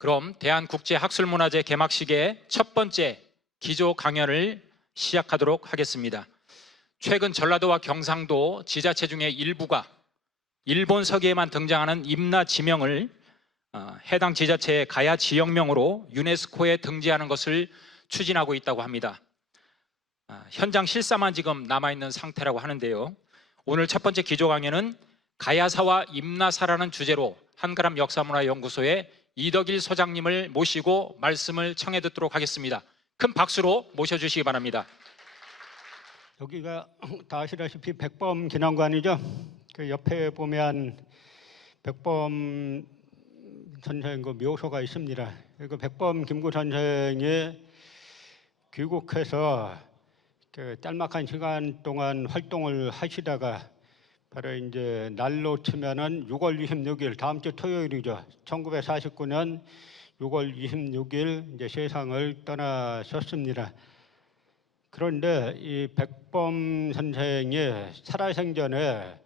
그럼 대한국제학술문화제 개막식의 첫 번째 기조 강연을 시작하도록 하겠습니다. 최근 전라도와 경상도 지자체 중에 일부가 일본 서기에만 등장하는 임나 지명을 해당 지자체의 가야 지역명으로 유네스코에 등재하는 것을 추진하고 있다고 합니다. 현장 실사만 지금 남아있는 상태라고 하는데요. 오늘 첫 번째 기조 강연은 가야사와 임나사라는 주제로 한가람 역사문화연구소의 이덕일 소장님을 모시고 말씀을 청해 듣도록 하겠습니다. 큰 박수로 모셔주시기 바랍니다. 여기가 다 아시다시피 백범 기념관이죠. 그 옆에 보면 백범 선생 그 묘소가 있습니다. 그 백범 김구 선생이 귀국해서 그 짤막한 시간 동안 활동을 하시다가 바로 이제 날로 치면은 6월 26일 다음 주 토요일이죠. 1949년 6월 26일 이제 세상을 떠나셨습니다. 그런데 이 백범 선생이 살아생전에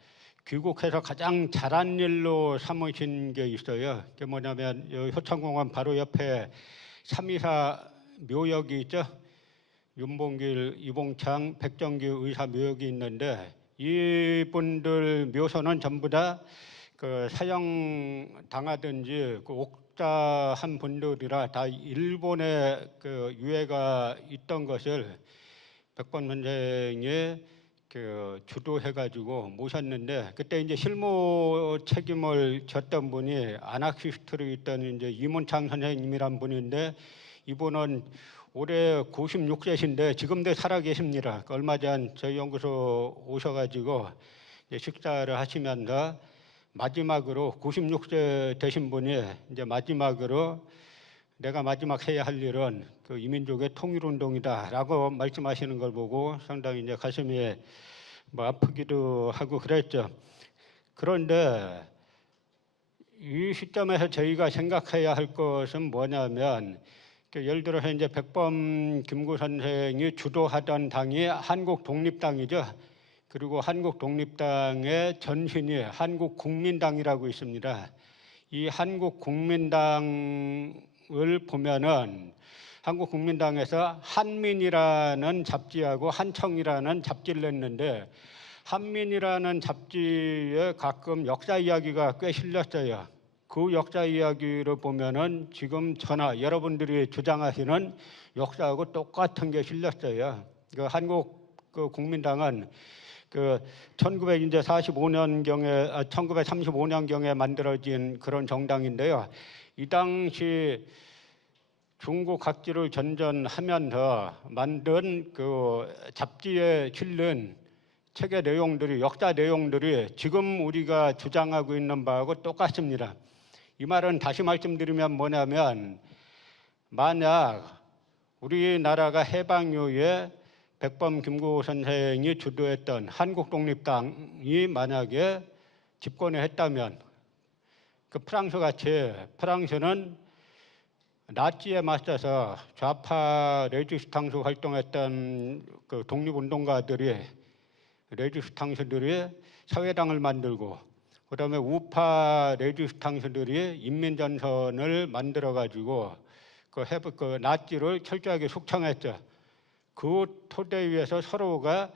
귀국해서 가장 잘한 일로 삼으신 게 있어요. 그게 뭐냐면 여기 효창공원 바로 옆에 324 묘역이 있죠. 윤봉길, 이봉창, 백정기 의사 묘역이 있는데 이분들 묘소는 전부 다 그 사형 당하든지 그 옥자한 분들이라 다 일본에 그 유해가 있던 것을 백범 선생이 그 주도해가지고 모셨는데 그때 이제 실무 책임을 졌던 분이 아나키스트로 있던 이제 이문창 선생님이란 분인데 이분은 올해 96세신데 지금도 살아 계십니다. 얼마 전 저희 연구소 오셔가지고 이제 식사를 하시면서 마지막으로 96세 되신 분이 이제 마지막으로 내가 마지막 해야 할 일은 그 이민족의 통일운동이다라고 말씀하시는 걸 보고 상당히 이제 가슴이 뭐 아프기도 하고 그랬죠. 그런데 이 시점에서 저희가 생각해야 할 것은 뭐냐면 예를 들어서 이제 백범 김구 선생이 주도하던 당이 한국독립당이죠. 그리고 한국독립당의 전신이 한국국민당이라고 있습니다. 이 한국국민당을 보면은 한국국민당에서 한민이라는 잡지하고 한청이라는 잡지를 냈는데 한민이라는 잡지에 가끔 역사 이야기가 꽤 실렸어요. 그 역사 이야기를 보면은 지금 전하 여러분들이 주장하시는 역사하고 똑같은 게 실렸어요. 그 한국 그 국민당은 그 1935년경에 만들어진 그런 정당인데요. 이 당시 중국 각지를 전전하면서 만든 그 잡지에 실린 책의 내용들이 역사 내용들이 지금 우리가 주장하고 있는 바하고 똑같습니다. 이 말은 다시 말씀드리면 뭐냐면 만약 우리나라가 해방 이후에 백범 김구 선생이 주도했던 한국독립당이 만약에 집권을 했다면 그 프랑스 같이 프랑스는 나치에 맞서서 좌파 레지스탕스 활동했던 그 독립운동가들이 레지스탕스들이 사회당을 만들고 그다음에 우파 레지스탕스들이 인민전선을 만들어 가지고 그 나치를 철저하게 숙청했죠. 그 토대 위에서 서로가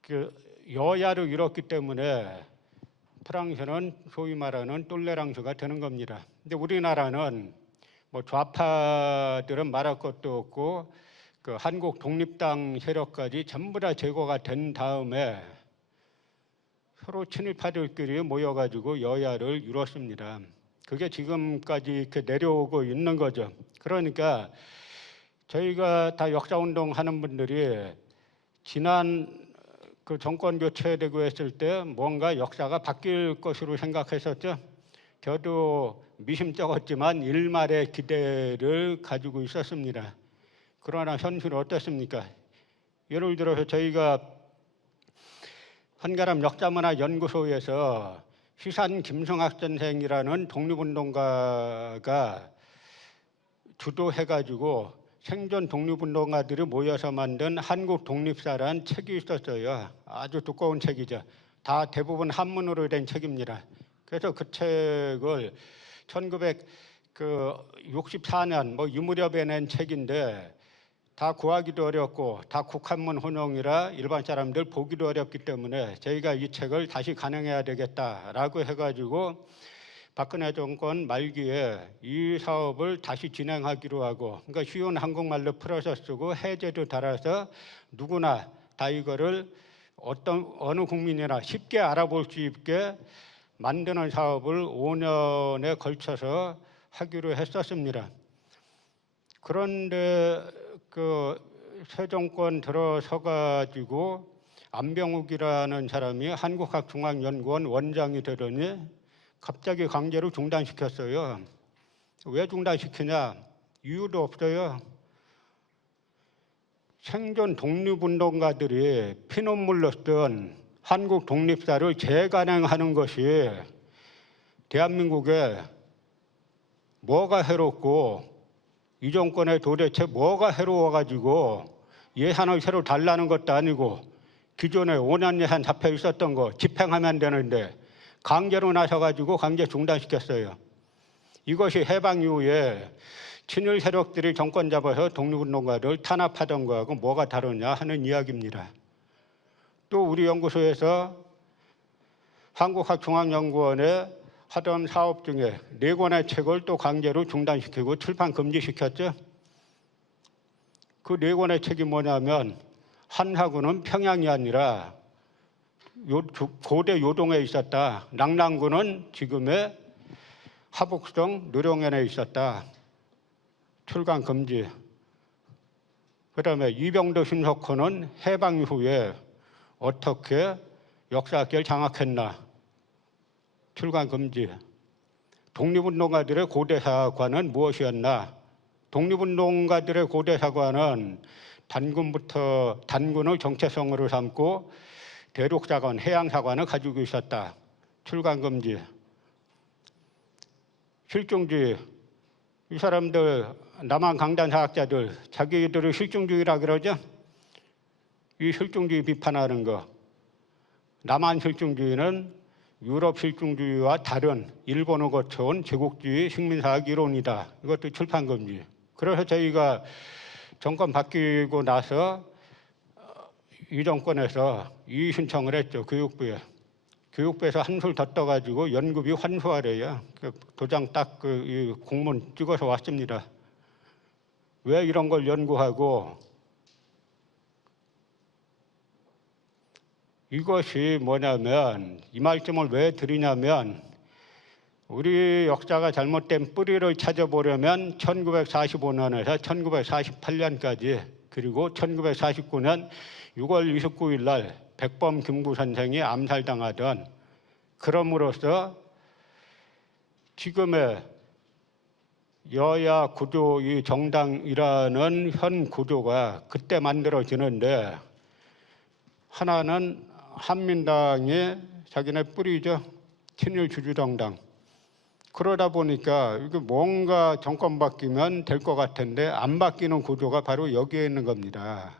그 여야를 이뤘기 때문에 프랑스는 소위 말하는 똘레랑스가 되는 겁니다. 근데 우리나라는 뭐 좌파들은 말할 것도 없고 그 한국 독립당 세력까지 전부 다 제거가 된 다음에 서로 친일파들끼리 모여가지고 여야를 이뤘습니다. 그게 지금까지 이렇게 내려오고 있는 거죠. 그러니까 저희가 다 역사운동 하는 분들이 지난 그 정권 교체되고 했을 때 뭔가 역사가 바뀔 것으로 생각했었죠. 저도 미심쩍었지만 일말의 기대를 가지고 있었습니다. 그러나 현실은 어떻습니까? 예를 들어서 저희가 한가람 역사문화연구소에서 시산 김성학 선생이라는 독립운동가가 주도해가지고 생존 독립운동가들이 모여서 만든 한국 독립사라는 책이 있었어요. 아주 두꺼운 책이죠. 다 대부분 한문으로 된 책입니다. 그래서 그 책을 그 64년 뭐 이 무렵에 낸 책인데 다 구하기도 어렵고 다 국한문 혼용이라 일반 사람들 보기도 어렵기 때문에 저희가 이 책을 다시 간행해야 되겠다라고 해가지고 박근혜 정권 말기에 이 사업을 다시 진행하기로 하고, 그러니까 쉬운 한국말로 풀어서 쓰고 해제도 달아서 누구나 다 이거를 어느 국민이나 쉽게 알아볼 수 있게 만드는 사업을 5년에 걸쳐서 하기로 했었습니다. 그런데 그 새 정권 들어서 가지고 안병욱이라는 사람이 한국학중앙연구원 원장이 되더니 갑자기 강제로 중단시켰어요. 왜 중단시키냐? 이유도 없어요. 생존 독립운동가들이 피눈물로 쓴 한국 독립사를 재간행하는 것이 대한민국에 뭐가 해롭고 이 정권에 도대체 뭐가 해로워가지고 예산을 새로 달라는 것도 아니고 기존에 5년 예산 잡혀 있었던 거 집행하면 되는데 강제로 나서가지고 강제 중단시켰어요. 이것이 해방 이후에 친일 세력들이 정권 잡아서 독립운동가를 탄압하던 거하고 뭐가 다르냐 하는 이야기입니다. 또 우리 연구소에서 한국학중앙연구원에 하던 사업 중에 4권의 책을 또 강제로 중단시키고 출판 금지시켰죠. 그 4권의 책이 뭐냐면 한하구는 평양이 아니라 고대 요동에 있었다. 낙랑구는 지금의 하북성 누룡현에 있었다. 출간 금지. 그다음에 이병도 신석호는 해방 이후에 어떻게 역사학계를 장악했나. 출간 금지. 독립운동가들의 고대사관은 무엇이었나? 독립운동가들의 고대사관은 단군을 정체성으로 삼고 대륙사관, 해양사관을 가지고 있었다. 출간 금지. 실종주의. 이 사람들 남한 강단사학자들 자기들을 실종주의라 그러죠? 이 실종주의 비판하는 거. 남한 실종주의는 유럽 실종주의와 다른 일본을 거쳐온 제국주의 식민사학 이론이다. 이것도 출판 금지. 그래서 저희가 정권 바뀌고 나서 이 정권에서 이의 신청을 했죠. 교육부에. 교육부에서 한술 더 떠가지고 연구비 환수하래요. 도장 딱 그 공문 찍어서 왔습니다. 왜 이런 걸 연구하고 이것이 뭐냐면 이 말씀을 왜 드리냐면 우리 역사가 잘못된 뿌리를 찾아보려면 1945년에서 1948년까지 그리고 1949년 6월 29일 날 백범 김구 선생이 암살당하던 그럼으로써 지금의 여야 구조 이 정당이라는 현 구조가 그때 만들어지는데 하나는 한민당이 자기네 뿌리죠. 친일 주주정당. 그러다 보니까 이게 뭔가 정권 바뀌면 될 것 같은데 안 바뀌는 구조가 바로 여기에 있는 겁니다.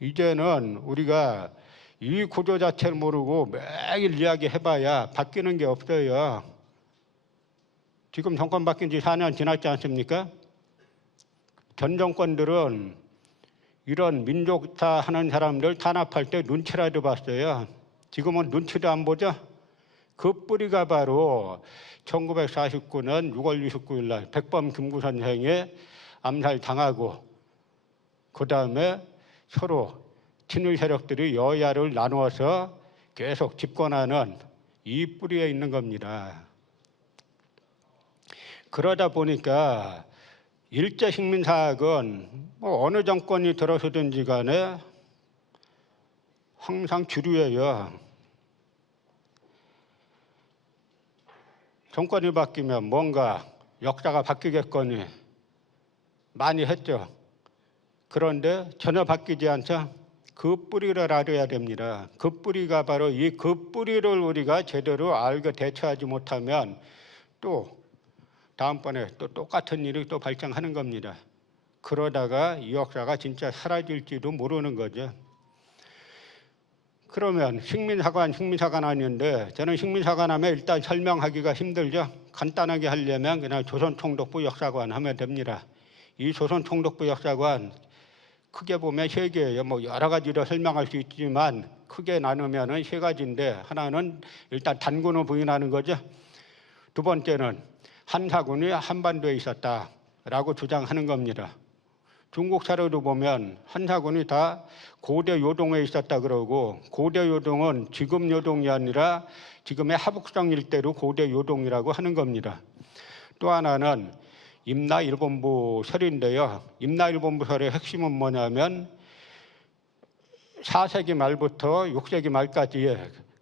이제는 우리가 이 구조 자체를 모르고 매일 이야기해봐야 바뀌는 게 없어요. 지금 정권 바뀐 지 4년 지났지 않습니까? 전 정권들은 이런 민족사 하는 사람들 탄압할 때 눈치라도 봤어요. 지금은 눈치도 안 보죠? 그 뿌리가 바로 1949년 6월 29일 날 백범 김구 선생이 암살당하고 그 다음에 서로 친일 세력들이 여야를 나누어서 계속 집권하는 이 뿌리에 있는 겁니다. 그러다 보니까 일제식민사학은 뭐 어느 정권이 들어서든지 간에 항상 주류예요. 정권이 바뀌면 뭔가 역사가 바뀌겠거니 많이 했죠. 그런데 전혀 바뀌지 않죠. 그 뿌리를 알아야 됩니다. 그 뿌리가 바로 이 그 뿌리를 우리가 제대로 알고 대처하지 못하면 또 다음번에 또 똑같은 일이 또 발생하는 겁니다. 그러다가 이 역사가 진짜 사라질지도 모르는 거죠. 그러면 식민사관 아닌데 저는 식민사관 하면 일단 설명하기가 힘들죠. 간단하게 하려면 그냥 조선총독부 역사관 하면 됩니다. 이 조선총독부 역사관 크게 보면 세 개예요. 뭐 여러 가지로 설명할 수 있지만 크게 나누면은 세 가지인데, 하나는 일단 단군을 부인하는 거죠. 두 번째는 한사군이 한반도에 있었다라고 주장하는 겁니다. 중국 사료도 보면 한사군이 다 고대 요동에 있었다 그러고, 고대 요동은 지금 요동이 아니라 지금의 하북성 일대로 고대 요동이라고 하는 겁니다. 또 하나는 임나일본부설인데요. 임나일본부설의 핵심은 뭐냐면 4세기 말부터 6세기 말까지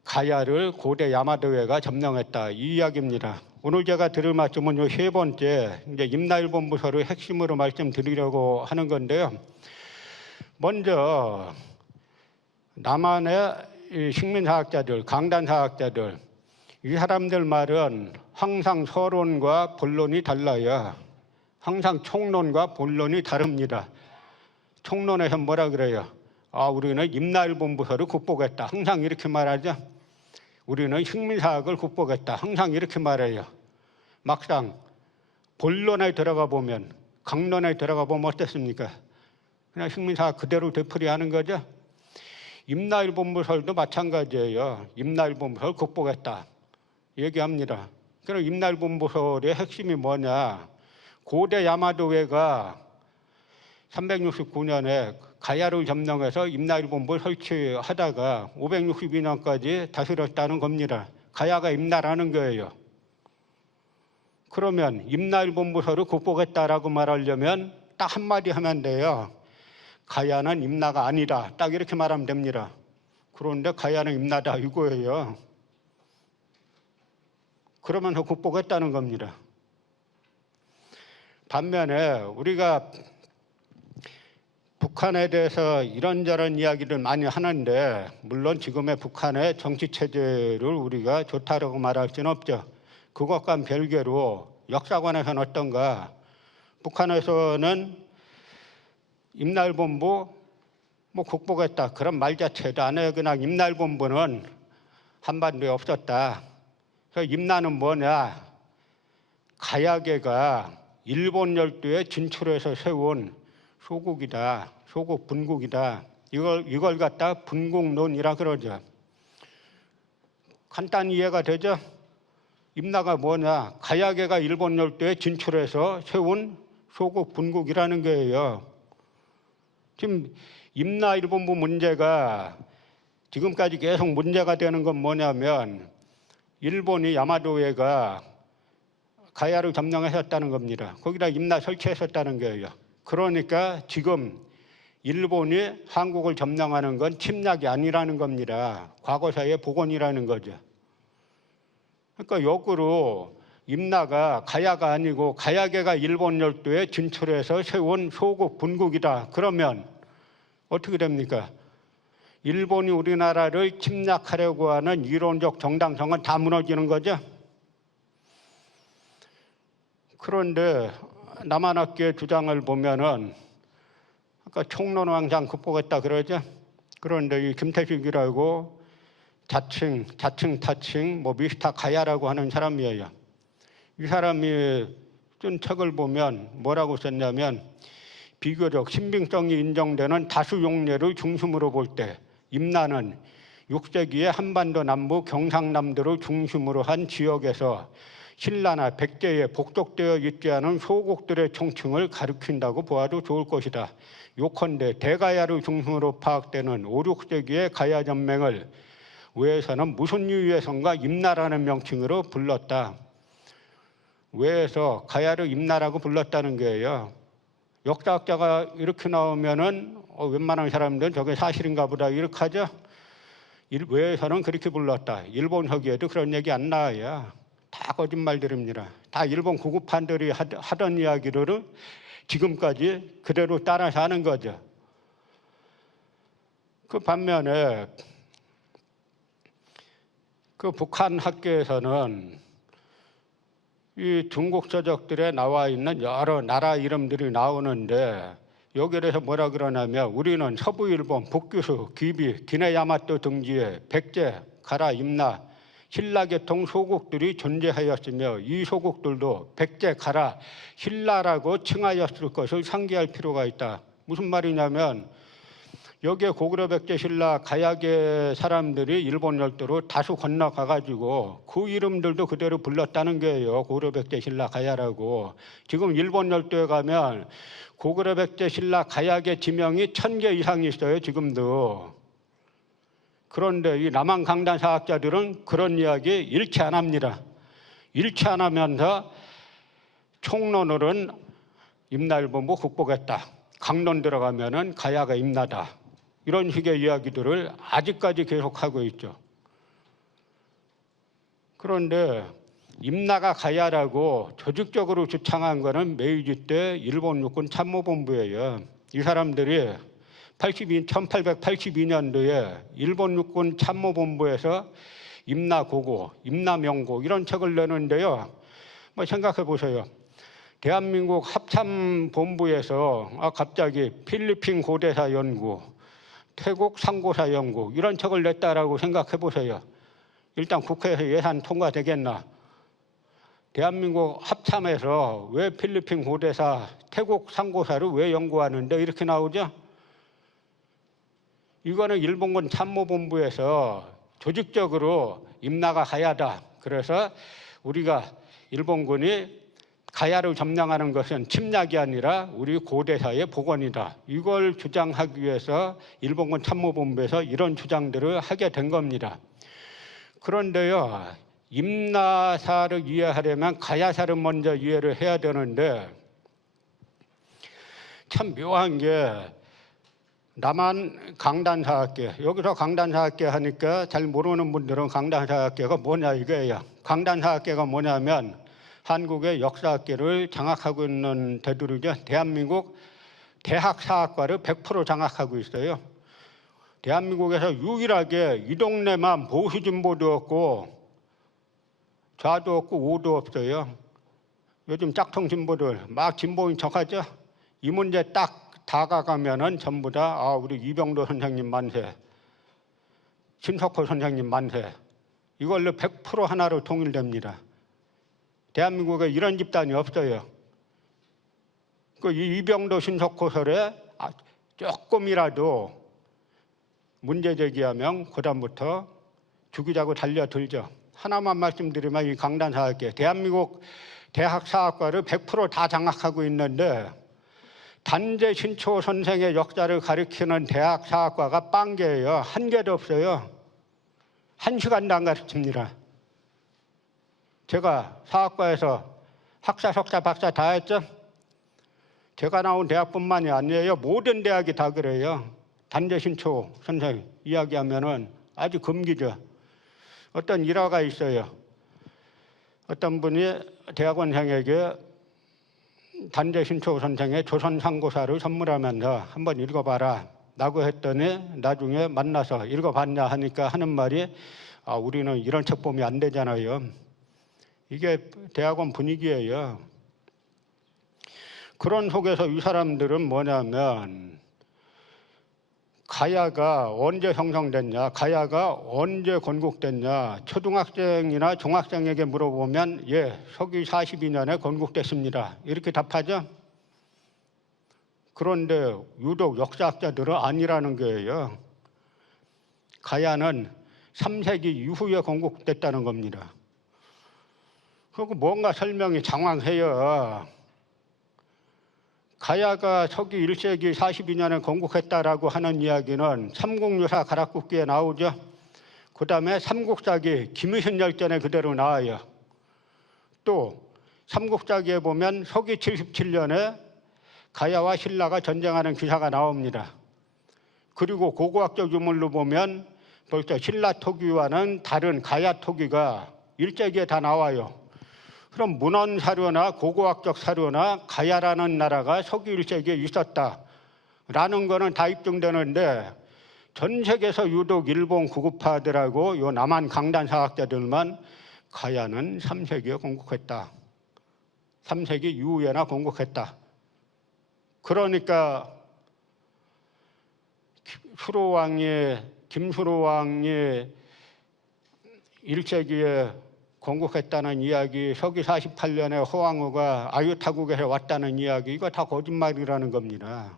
가야를 고대 야마도회가 점령했다, 이 이야기입니다. 오늘 제가 들을 말씀은 이 세 번째, 이제 임나일본부설의 핵심으로 말씀드리려고 하는 건데요. 먼저 남한의 이 식민사학자들, 강단사학자들, 이 사람들 말은 항상 서론과 본론이 달라요. 항상 총론과 본론이 다릅니다. 총론에서 뭐라 그래요? 우리는 임나일본부설을 극복했다, 항상 이렇게 말하죠. 우리는 식민사학을 극복했다, 항상 이렇게 말해요. 막상 본론에 들어가 보면, 강론에 들어가 보면 어떻습니까? 그냥 식민사학 그대로 되풀이하는 거죠. 임나일본부설도 마찬가지예요. 임나일본부설 극복했다 얘기합니다. 그럼 임나일본부설의 핵심이 뭐냐? 고대 야마도회가 369년에 가야를 점령해서 임나일본부를 설치하다가 562년까지 다스렸다는 겁니다. 가야가 임나라는 거예요. 그러면 임나일본부설을 극복했다라고 말하려면 딱 한마디 하면 돼요. 가야는 임나가 아니다, 딱 이렇게 말하면 됩니다. 그런데 가야는 임나다 이거예요. 그러면서 극복했다는 겁니다. 반면에 우리가 북한에 대해서 이런저런 이야기를 많이 하는데, 물론 지금의 북한의 정치체제를 우리가 좋다라고 말할 수는 없죠. 그것과는 별개로 역사관에서는 어떤가? 북한에서는 임나일본부 뭐 극복했다 그런 말 자체도 안 해요. 그냥 임나일본부는 한반도에 없었다. 그래서 임나는 뭐냐? 가야계가 일본 열도에 진출해서 세운 소국이다, 소국 분국이다. 이걸 갖다 분국론이라 그러죠. 간단히 이해가 되죠? 임나가 뭐냐? 가야계가 일본 열도에 진출해서 세운 소국 분국이라는 거예요. 지금 임나일본부 문제가 지금까지 계속 문제가 되는 건 뭐냐면, 일본이 야마도회가 가야를 점령했었다는 겁니다. 거기다 임나 설치했었다는 거예요. 그러니까 지금 일본이 한국을 점령하는 건 침략이 아니라는 겁니다. 과거사의 복원이라는 거죠. 그러니까 역으로 임나가 가야가 아니고 가야계가 일본 열도에 진출해서 세운 소국 분국이다. 그러면 어떻게 됩니까? 일본이 우리나라를 침략하려고 하는 이론적 정당성은 다 무너지는 거죠. 그런데 남한학계의 주장을 보면은 아까 총론은 항상 극복했다 그러죠. 그런데 이 김태식이라고 자칭 타칭 뭐 미스터 가야라고 하는 사람이에요. 이 사람이 쓴 책을 보면 뭐라고 썼냐면, 비교적 신빙성이 인정되는 다수 용례를 중심으로 볼 때 임나는 6세기에 한반도 남부 경상남도를 중심으로 한 지역에서 신라나 백제에 복속되어 있지 않은 소국들의 총칭을 가리킨다고 보아도 좋을 것이다. 요컨대 대가야를 중심으로 파악되는 5, 6세기의 가야 전맹을 외에서는 무슨 이유에선가 임나라는 명칭으로 불렀다. 외에서 가야를 임나라고 불렀다는 거예요. 역사학자가 이렇게 나오면은 웬만한 사람들은 저게 사실인가 보다 이렇게 하죠. 외에서는 그렇게 불렀다. 일본 서기에도 그런 얘기 안 나와요. 다 거짓말들입니다. 다 일본 구구판들이 하던 이야기를 지금까지 그대로 따라서 하는 거죠. 그 반면에 그 북한 학계에서는 이 중국 서적들에 나와 있는 여러 나라 이름들이 나오는데, 여기에서 뭐라 그러냐면 우리는 서부 일본 북규수 기비 기네야마토 등지에 백제 가라 임나 신라계통 소국들이 존재하였으며 이 소국들도 백제 가라 신라라고 칭하였을 것을 상기할 필요가 있다. 무슨 말이냐면 여기에 고구려 백제 신라 가야계 사람들이 일본 열도로 다수 건너가가지고 그 이름들도 그대로 불렀다는 거예요. 고구려 백제 신라 가야라고. 지금 일본 열도에 가면 고구려 백제 신라 가야계 지명이 1000개 이상이 있어요. 지금도. 그런데 이 남한 강단 사학자들은 그런 이야기 일치 안 합니다. 일치 안 하면서 총론으로는 임나일본부 극복했다. 강론 들어가면은 가야가 임나다. 이런 식의 이야기들을 아직까지 계속하고 있죠. 그런데 임나가 가야라고 조직적으로 주창한 것은 메이지 때 일본 육군 참모본부예요. 이 사람들이 1882년도에 일본 육군 참모본부에서 임나고고, 임나명고 이런 책을 내는데요. 뭐 생각해 보세요. 대한민국 합참본부에서 갑자기 필리핀 고대사 연구, 태국 상고사 연구 이런 책을 냈다라고 생각해 보세요. 일단 국회에서 예산 통과되겠나? 대한민국 합참에서 왜 필리핀 고대사, 태국 상고사를 왜 연구하는데 이렇게 나오죠? 이거는 일본군 참모본부에서 조직적으로 임나가 가야다. 그래서 우리가 일본군이 가야를 점령하는 것은 침략이 아니라 우리 고대사의 복원이다. 이걸 주장하기 위해서 일본군 참모본부에서 이런 주장들을 하게 된 겁니다. 그런데요, 임나사를 이해하려면 가야사를 먼저 이해를 해야 되는데 참 묘한 게 남한 강단사학계, 여기서 강단사학계 하니까 잘 모르는 분들은 강단사학계가 뭐냐 이거예요. 강단사학계가 뭐냐면 한국의 역사학계를 장악하고 있는 데들이죠. 대한민국 대학사학과를 100% 장악하고 있어요. 대한민국에서 유일하게 이 동네만 보수진보도 없고 좌도 없고 우도 없어요. 요즘 짝퉁진보들 막 진보인 척하죠. 이 문제 딱 다가가면은 전부 다 우리 이병도 선생님 만세, 심석호 선생님 만세 이걸로 100% 하나로 통일됩니다. 대한민국에 이런 집단이 없어요. 그 이병도 신석호설에 조금이라도 문제 제기하면 그다음부터 죽이자고 달려들죠. 하나만 말씀드리면 이 강단사학계, 대한민국 대학사학과를 100% 다 장악하고 있는데 단재 신초 선생의 역사를 가리키는 대학사학과가 빵 개예요. 한 개도 없어요. 1시간도 안 가르칩니다. 제가 사학과에서 학사, 석사, 박사 다 했죠. 제가 나온 대학뿐만이 아니에요. 모든 대학이 다 그래요. 단재 신초 선생 이야기하면은 아주 금기죠. 어떤 일화가 있어요. 어떤 분이 대학원생에게 단재 신초 선생의 조선상고사를 선물하면서 한번 읽어봐라 라고 했더니 나중에 만나서 읽어봤냐 하니까 하는 말이 우리는 이런 책 보면 안 되잖아요. 이게 대학원 분위기예요. 그런 속에서 이 사람들은 뭐냐면 가야가 언제 형성됐냐, 가야가 언제 건국됐냐, 초등학생이나 중학생에게 물어보면 서기 42년에 건국됐습니다. 이렇게 답하죠. 그런데 유독 역사학자들은 아니라는 거예요. 가야는 3세기 이후에 건국됐다는 겁니다. 그리고 뭔가 설명이 장황해요. 가야가 서기 1세기 42년에 건국했다라고 하는 이야기는 삼국유사 가락국기에 나오죠. 그 다음에 삼국사기 김의신열전에 그대로 나와요. 또 삼국사기에 보면 서기 77년에 가야와 신라가 전쟁하는 기사가 나옵니다. 그리고 고고학적 유물로 보면 벌써 신라 토기와는 다른 가야 토기가 일제기에 다 나와요. 그럼 문헌 사료나 고고학적 사료나 가야라는 나라가 서기 1세기에 있었다라는 거는 다 입증되는데 전 세계에서 유독 일본 구급파들하고 요 남한 강단 사학자들만 가야는 3세기에 건국했다. 3세기 이후에나 건국했다. 그러니까 김수로왕이 1세기에 건국했다는 이야기, 서기 48년에 허왕후가 아유타국에서 왔다는 이야기, 이거 다 거짓말이라는 겁니다.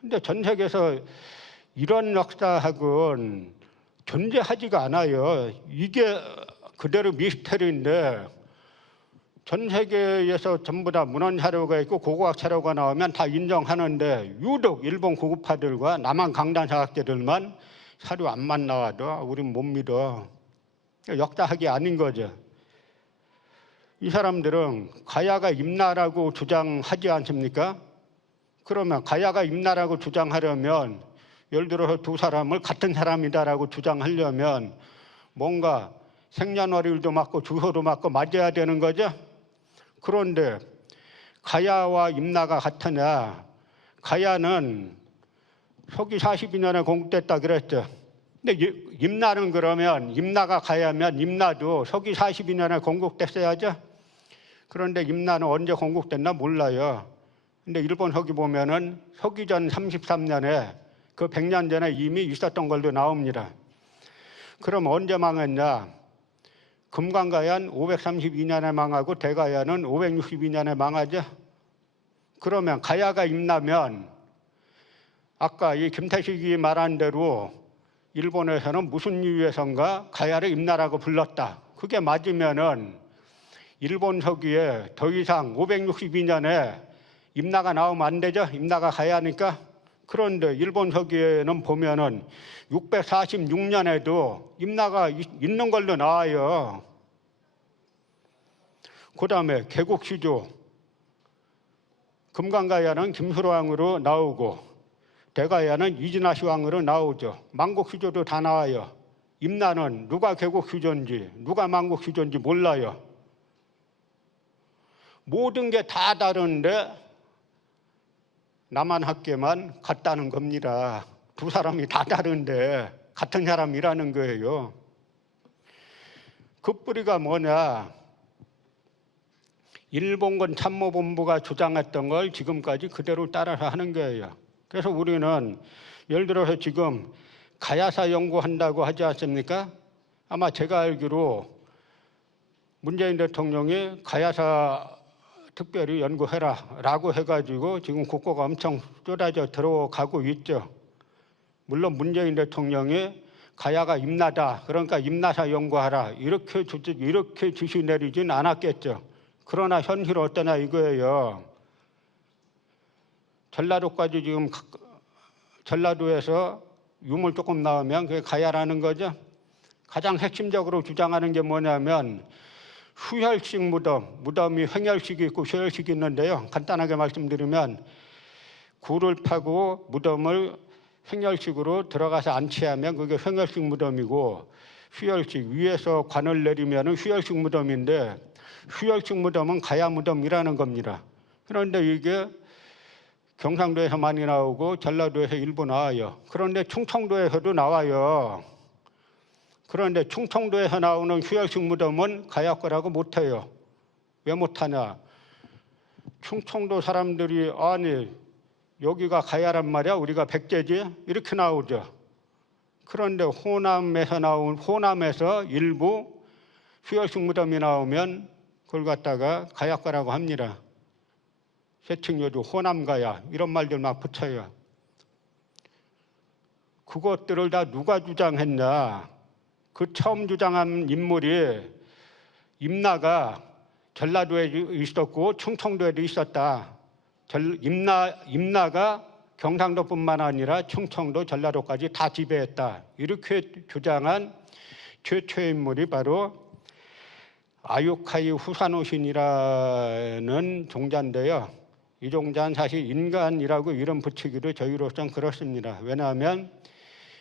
근데 전 세계에서 이런 역사학은 존재하지가 않아요. 이게 그대로 미스터리인데 전 세계에서 전부 다 문헌 자료가 있고 고고학 자료가 나오면 다 인정하는데 유독 일본 고급파들과 남한 강단사학자들만 사료 안만 나와도 우린 못 믿어. 역사학이 아닌 거죠. 이 사람들은 가야가 임나라고 주장하지 않습니까? 그러면 가야가 임나라고 주장하려면 예를 들어서 두 사람을 같은 사람이다라고 주장하려면 뭔가 생년월일도 맞고 주소도 맞고 맞아야 되는 거죠. 그런데 가야와 임나가 같으냐? 가야는 서기 42년에 건국됐다 그랬죠. 근데 임나는 그러면 임나가 가야면 임나도 서기 42년에 건국됐어야죠. 그런데 임나는 언제 건국됐나 몰라요. 근데 일본 서기 보면은 서기전 33년에 그 100년 전에 이미 있었던 걸로 나옵니다. 그럼 언제 망했냐? 금강가야는 532년에 망하고 대가야는 562년에 망하죠. 그러면 가야가 임나면 아까 이 김태식이 말한 대로 일본에서는 무슨 이유에선가 가야를 임나라고 불렀다. 그게 맞으면은 일본 서기에 더 이상 562년에 임나가 나오면 안 되죠. 임나가 가야니까. 그런데 일본 서기에는 보면은 646년에도 임나가 있는 걸로 나와요. 그 다음에 개국시조 금강가야는 김수로왕으로 나오고 대가야는 이진화시왕으로 나오죠. 만국시조도 다 나와요. 임나는 누가 개국시조인지 누가 만국시조인지 몰라요. 모든 게 다 다른데 남한학계만 같다는 겁니다. 두 사람이 다 다른데 같은 사람이라는 거예요. 그 뿌리가 뭐냐? 일본군 참모본부가 주장했던 걸 지금까지 그대로 따라서 하는 거예요. 그래서 우리는 예를 들어서 지금 가야사 연구한다고 하지 않습니까? 아마 제가 알기로 문재인 대통령이 가야사 특별히 연구해라 라고 해가지고 지금 국고가 엄청 쏟아져 들어가고 있죠. 물론 문재인 대통령이 가야가 임나다, 그러니까 임나사 연구하라 이렇게 지시 내리진 않았겠죠. 그러나 현실 어떠냐 이거예요. 전라도까지 지금 전라도에서 유물 조금 나오면 그게 가야라는 거죠. 가장 핵심적으로 주장하는 게 뭐냐면 수혈식 무덤이 횡혈식이 있고 수혈식이 있는데요. 간단하게 말씀드리면 굴을 파고 무덤을 횡혈식으로 들어가서 안치하면 그게 횡혈식 무덤이고 수혈식 위에서 관을 내리면 수혈식 무덤인데 수혈식 무덤은 가야 무덤이라는 겁니다. 그런데 이게 경상도에서 많이 나오고 전라도에서 일부 나와요. 그런데 충청도에서도 나와요. 그런데 충청도에서 나오는 휴혈식 무덤은 가야 거라고 못해요. 왜 못하냐? 충청도 사람들이 아니 여기가 가야란 말이야, 우리가 백제지 이렇게 나오죠. 그런데 호남에서 일부 휴혈식 무덤이 나오면 그걸 갖다가 가야 거라고 합니다. 세칭여주 호남가야 이런 말들 막 붙여요. 그것들을 다 누가 주장했냐? 그 처음 주장한 인물이 임나가 전라도에 있었고 충청도에도 있었다. 임나가 경상도뿐만 아니라 충청도, 전라도까지 다 지배했다. 이렇게 주장한 최초의 인물이 바로 아유카이 후사노신이라는 종자인데요. 이 종자는 사실 인간이라고 이름 붙이기도 저희로서는 그렇습니다. 왜냐하면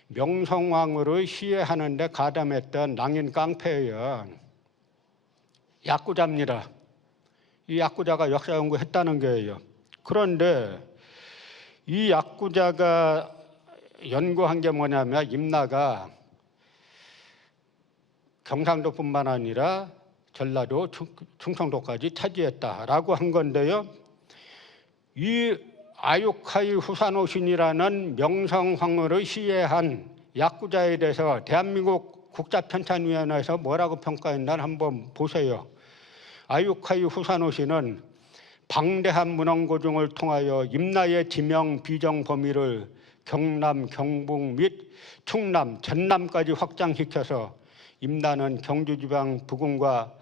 명성황후를 시해하는데 가담했던 낭인 깡패예요. 야구자입니다. 이 야구자가 역사 연구했다는 거예요. 그런데 이 야구자가 연구한 게 뭐냐면 임나가 경상도뿐만 아니라 전라도, 충청도까지 차지했다라고 한 건데요. 이 아유카이 후사노신이라는 명성황후를 시해한 야쿠자에 대해서 대한민국 국자편찬위원회에서 뭐라고 평가했나 한번 보세요. 아유카이 후사노신은 방대한 문헌고증을 통하여 임나의 지명 비정 범위를 경남, 경북 및 충남, 전남까지 확장시켜서 임나는 경주지방 부근과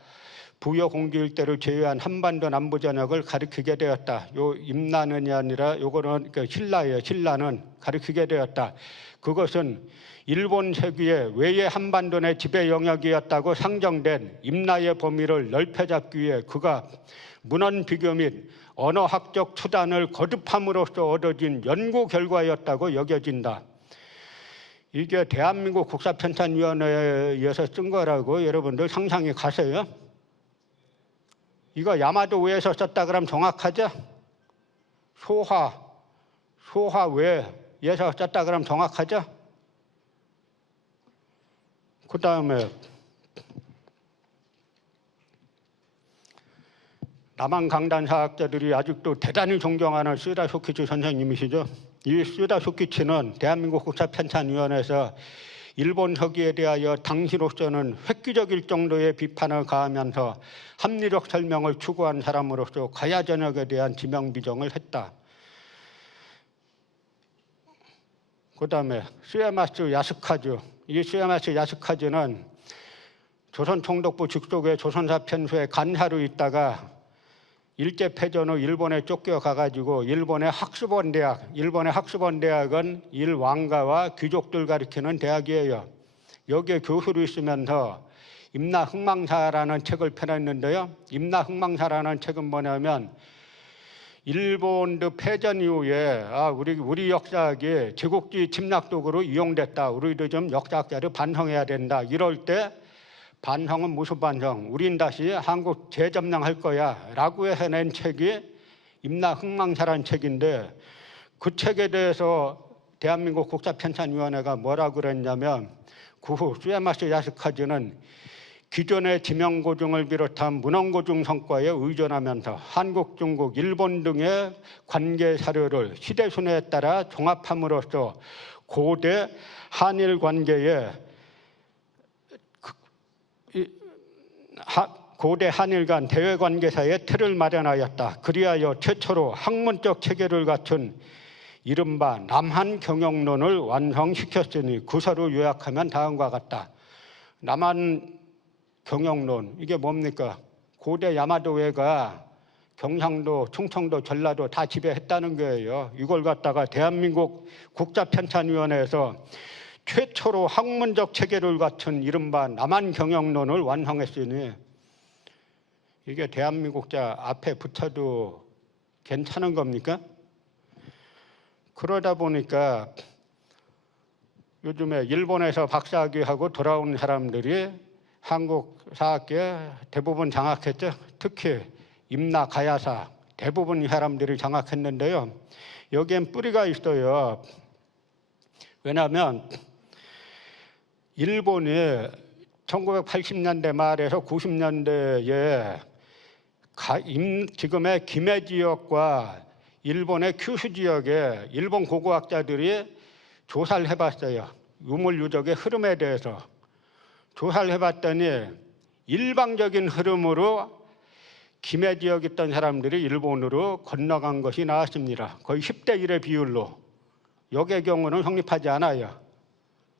부여 공주 일대를 제외한 한반도 남부 전역을 가리키게 되었다. 요 임나는이 아니라 요거는 신라예요. 신라는 가리키게 되었다. 그것은 일본 세기의 외의 한반도 내 지배 영역이었다고 상정된 임나의 범위를 넓혀 잡기 위해 그가 문헌 비교 및 언어학적 수단을 거듭함으로써 얻어진 연구 결과였다고 여겨진다. 이게 대한민국 국사편찬위원회에서 쓴 거라고 여러분들 상상이 가세요? 이거 야마도우에서 썼다 그러면 정확하죠? 소화외에서 썼다 그러면 정확하죠? 그 다음에 남한 강단 사학자들이 아직도 대단히 존경하는 쓰다 쇼키치 선생님이시죠. 이 쓰다 쇼키치는 대한민국 국사편찬위원회에서 일본 서기에 대하여 당시로서는 획기적일 정도의 비판을 가하면서 합리적 설명을 추구한 사람으로서 가야 전역에 대한 지명 비정을 했다. 그 다음에 스야마츠 야스카즈. 이 스야마츠 야스카즈는 조선 총독부 직속의 조선사 편수에 간사로 있다가 일제패전 후 일본에 쫓겨가가지고 일본의 학습원 대학은 일왕가와 귀족들 가리키는 대학이에요. 여기에 교수로 있으면서 임나흥망사라는 책을 펴냈는데요. 임나흥망사라는 책은 뭐냐면 일본의 패전 이후에 우리 역사학이 제국주의 침략 도구로 이용됐다. 우리도 좀 역사학자를 반성해야 된다. 이럴 때 반성은 무슨 반성? 우린 다시 한국 재점령할 거야 라고 해서 낸 책이 임나흥망사라는 책인데 그 책에 대해서 대한민국 국사편찬위원회가 뭐라고 그랬냐면 그 후 스야마츠 야스카즈는 기존의 지명고증을 비롯한 문헌고증 성과에 의존하면서 한국, 중국, 일본 등의 관계 사료를 시대순회에 따라 종합함으로써 고대 한일 관계에 고대 한일 간 대외관계사의 틀을 마련하였다. 그리하여 최초로 학문적 체계를 갖춘 이른바 남한 경영론을 완성시켰으니 구서로 요약하면 다음과 같다. 남한 경영론, 이게 뭡니까? 고대 야마도회가 경상도, 충청도, 전라도 다 지배했다는 거예요. 이걸 갖다가 대한민국 국자편찬위원회에서 최초로 학문적 체계를 갖춘 이른바 남한 경영론을 완성했으니 이게 대한민국자 앞에 붙여도 괜찮은 겁니까? 그러다 보니까 요즘에 일본에서 박사학위하고 돌아온 사람들이 한국 사학계 대부분 장악했죠. 특히 임나 가야사 대부분 이 사람들이 장악했는데요. 여기엔 뿌리가 있어요. 왜냐하면 일본이 1980년대 말에서 90년대에 지금의 기메 지역과 일본의 큐슈 지역에 일본 고고학자들이 조사를 해봤어요. 유물유적의 흐름에 대해서 조사를 해봤더니 일방적인 흐름으로 기메 지역에 있던 사람들이 일본으로 건너간 것이 나왔습니다. 거의 10대 1의 비율로. 여기의 경우는 성립하지 않아요.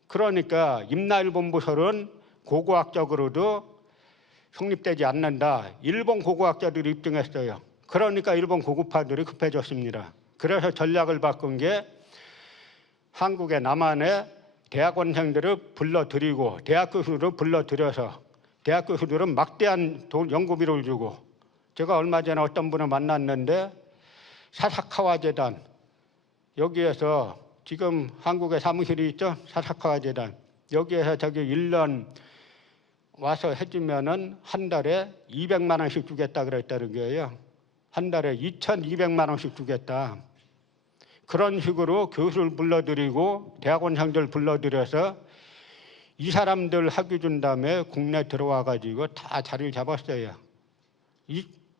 그러니까 임나일본부설은 고고학적으로도 성립되지 않는다. 일본 고고학자들이 입증했어요. 그러니까 일본 고급파들이 급해졌습니다. 그래서 전략을 바꾼 게 한국의 남한의 대학원생들을 불러들이고 대학 교수들을 불러들여서 대학 교수들은 막대한 연구비를 주고 제가 얼마 전에 어떤 분을 만났는데 사사카와 재단 여기에서 지금 한국에 사무실이 있죠. 사사카와 재단 여기에서 저기 1년 와서 해주면은 한 달에 200만 원씩 주겠다 그랬다는 거예요. 한 달에 2,200만 원씩 주겠다. 그런 식으로 교수를 불러들이고 대학원생들 불러들여서 이 사람들 학위 준 다음에 국내 들어와 가지고 다 자리를 잡았어요.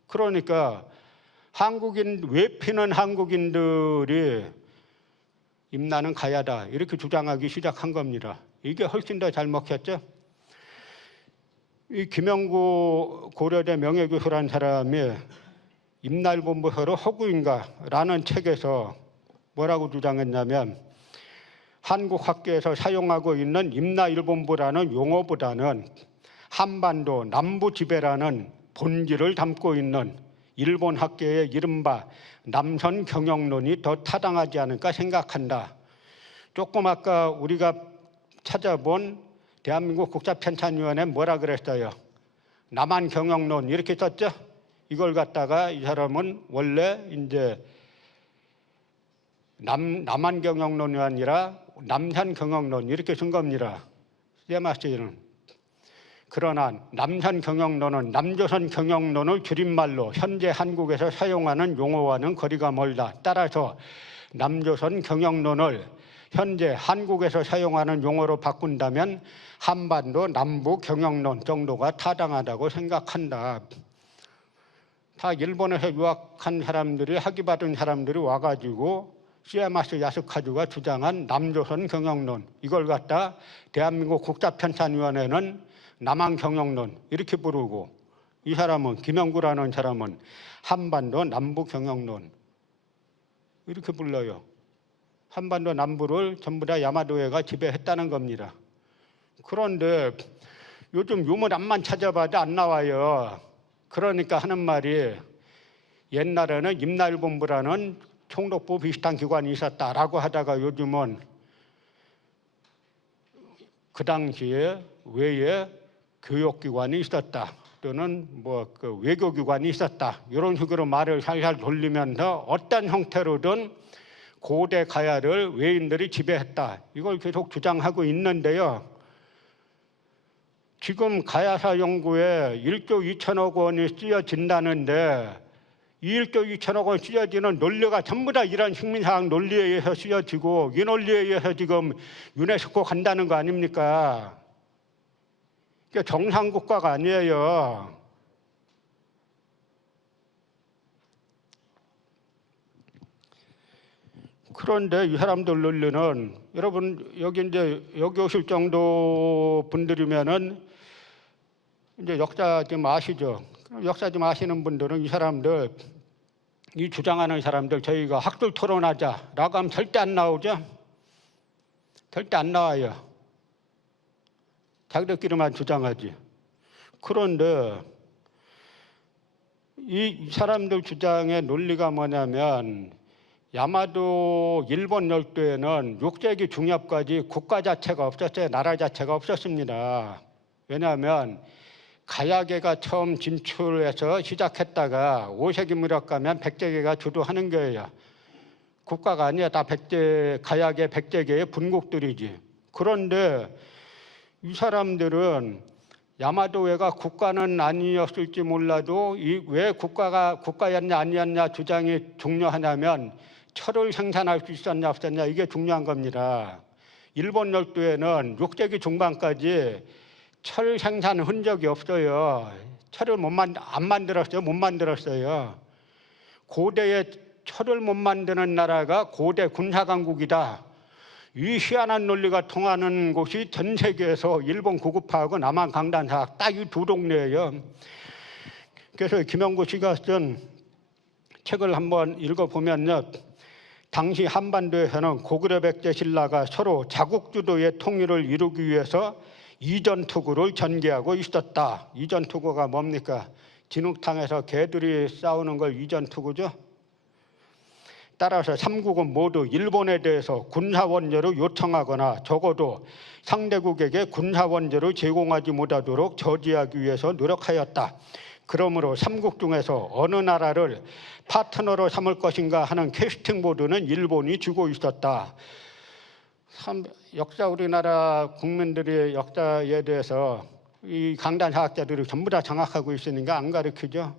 그러니까 외피는 한국인들이 임나는 가야다 이렇게 주장하기 시작한 겁니다. 이게 훨씬 더 잘 먹혔죠. 이 김영구 고려대 명예교수라는 사람이 임날본부서로 허구인가라는 책에서 뭐라고 주장했냐면 한국 학계에서 사용하고 있는 임나일본부라는 용어보다는 한반도 남부 지배라는 본질을 담고 있는 일본 학계의 이른바 남선 경영론이 더 타당하지 않을까 생각한다. 조금 아까 우리가 찾아본 대한민국 국사편찬위원회 뭐라 그랬어요? 남한 경영론 이렇게 썼죠? 이걸 갖다가 이 사람은 원래 이제 남한 경영론이 아니라 남산 경영론 이렇게 쓴 겁니다. 세마스는. 그러나 남산 경영론은 남조선 경영론을 줄임말로 현재 한국에서 사용하는 용어와는 거리가 멀다. 따라서 남조선 경영론을 현재 한국에서 사용하는 용어로 바꾼다면 한반도 남부 경영론 정도가 타당하다고 생각한다. 다 일본에서 유학한 사람들이 학위 받은 사람들이 와가지고 시에마스 야스카즈가 주장한 남조선 경영론 이걸 갖다 대한민국 국사편찬위원회는 남한 경영론 이렇게 부르고 이 사람은 김영구라는 사람은 한반도 남부 경영론 이렇게 불러요. 한반도 남부를 전부 다 야마도해가 지배했다는 겁니다. 그런데 요즘 유물안만 찾아봐도 안 나와요. 그러니까 하는 말이 옛날에는 임나일본부라는 총독부 비슷한 기관이 있었다라고 하다가 요즘은 그 당시에 외에 교육기관이 있었다 또는 그 외교기관이 있었다 이런 식으로 말을 살살 돌리면서 어떤 형태로든 고대 가야를 외인들이 지배했다 이걸 계속 주장하고 있는데요. 지금 가야사 연구에 1조 2천억 원이 쓰여진다는데 이 1조 2천억 원 쓰여지는 논리가 전부 다 이런 식민사학 논리에 의해서 쓰여지고 이 논리에 의해서 지금 유네스코 간다는 거 아닙니까? 이게 정상국가가 아니에요. 그런데 이 사람들 논리는 여러분 여기 오실 정도 분들이면은 이제 역사 좀 아시죠? 역사 좀 아시는 분들은 이 사람들 이 주장하는 사람들 저희가 학술 토론하자라고 하면 절대 안 나오죠? 절대 안 나와요. 자기들끼리만 주장하지. 그런데 이 사람들 주장의 논리가 뭐냐면 야마도 일본 열도에는 6세기 중엽까지 국가 자체가 없었어요. 나라 자체가 없었습니다. 왜냐하면 가야계가 처음 진출해서 시작했다가 5세기 무렵 가면 백제계가 주도하는 거예요. 국가가 아니야. 다 가야계 백제계의 분국들이지. 그런데 이 사람들은 야마도해가 국가는 아니었을지 몰라도 왜 국가였냐 아니었냐 주장이 중요하냐면 철을 생산할 수 있었냐 없었냐 이게 중요한 겁니다. 일본 열도에는 6세기 중반까지 철 생산 흔적이 없어요. 철을 안 만들었어요. 못 만들었어요. 고대에 철을 못 만드는 나라가 고대 군사강국이다. 이 희한한 논리가 통하는 곳이 전 세계에서 일본 구급파하고 남한 강단사학 딱 이 두 동네예요. 그래서 김영구 씨가 쓴 책을 한번 읽어보면요. 당시 한반도에서는 고구려 백제 신라가 서로 자국주도의 통일을 이루기 위해서 이전투구를 전개하고 있었다. 이전투구가 뭡니까? 진흙탕에서 개들이 싸우는 걸 이전투구죠. 따라서 삼국은 모두 일본에 대해서 군사원조를 요청하거나 적어도 상대국에게 군사원조를 제공하지 못하도록 저지하기 위해서 노력하였다. 그러므로 삼국 중에서 어느 나라를 파트너로 삼을 것인가 하는 캐스팅 보드는 일본이 주고 있었다. 역사 우리나라 국민들의 역사에 대해서 이 강단사학자들이 전부 다 장악하고 있으니까 안 가르치죠.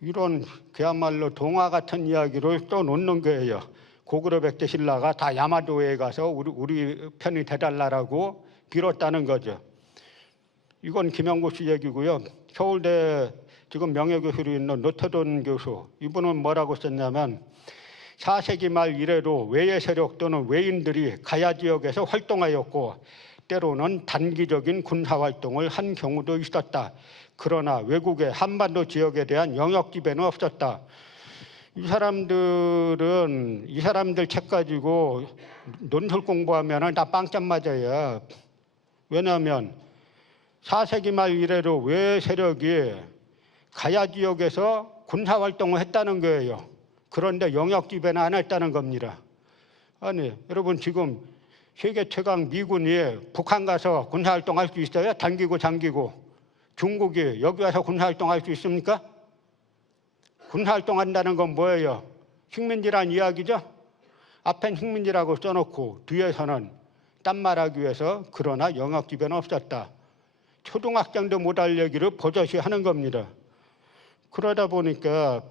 이런 그야말로 동화 같은 이야기를 또 놓는 거예요. 고구려 백제 신라가 다 야마도에 가서 우리 편이 되달라고 빌었다는 거죠. 이건 김영구 씨 얘기고요. 서울대 지금 명예교수로 있는 노태돈 교수, 이분은 뭐라고 썼냐면 4세기 말 이래로 외의 세력 또는 외인들이 가야 지역에서 활동하였고 때로는 단기적인 군사활동을 한 경우도 있었다. 그러나 외국의 한반도 지역에 대한 영역 지배는 없었다. 이 사람들 책 가지고 논술 공부하면 다 빵점 맞아요. 왜냐하면 4세기 말 이래로 외 세력이 가야 지역에서 군사활동을 했다는 거예요. 그런데 영역 지배는 안 했다는 겁니다. 아니, 여러분 지금 세계 최강 미군이 북한 가서 군사활동할 수 있어요? 단기고 장기고. 중국이 여기 와서 군사활동할 수 있습니까? 군사활동한다는 건 뭐예요? 식민지란 이야기죠? 앞엔 식민지라고 써놓고 뒤에서는 딴 말하기 위해서 그러나 영역 지배는 없었다. 초등학생도 못할 얘기를 버젓이 하는 겁니다. 그러다 보니까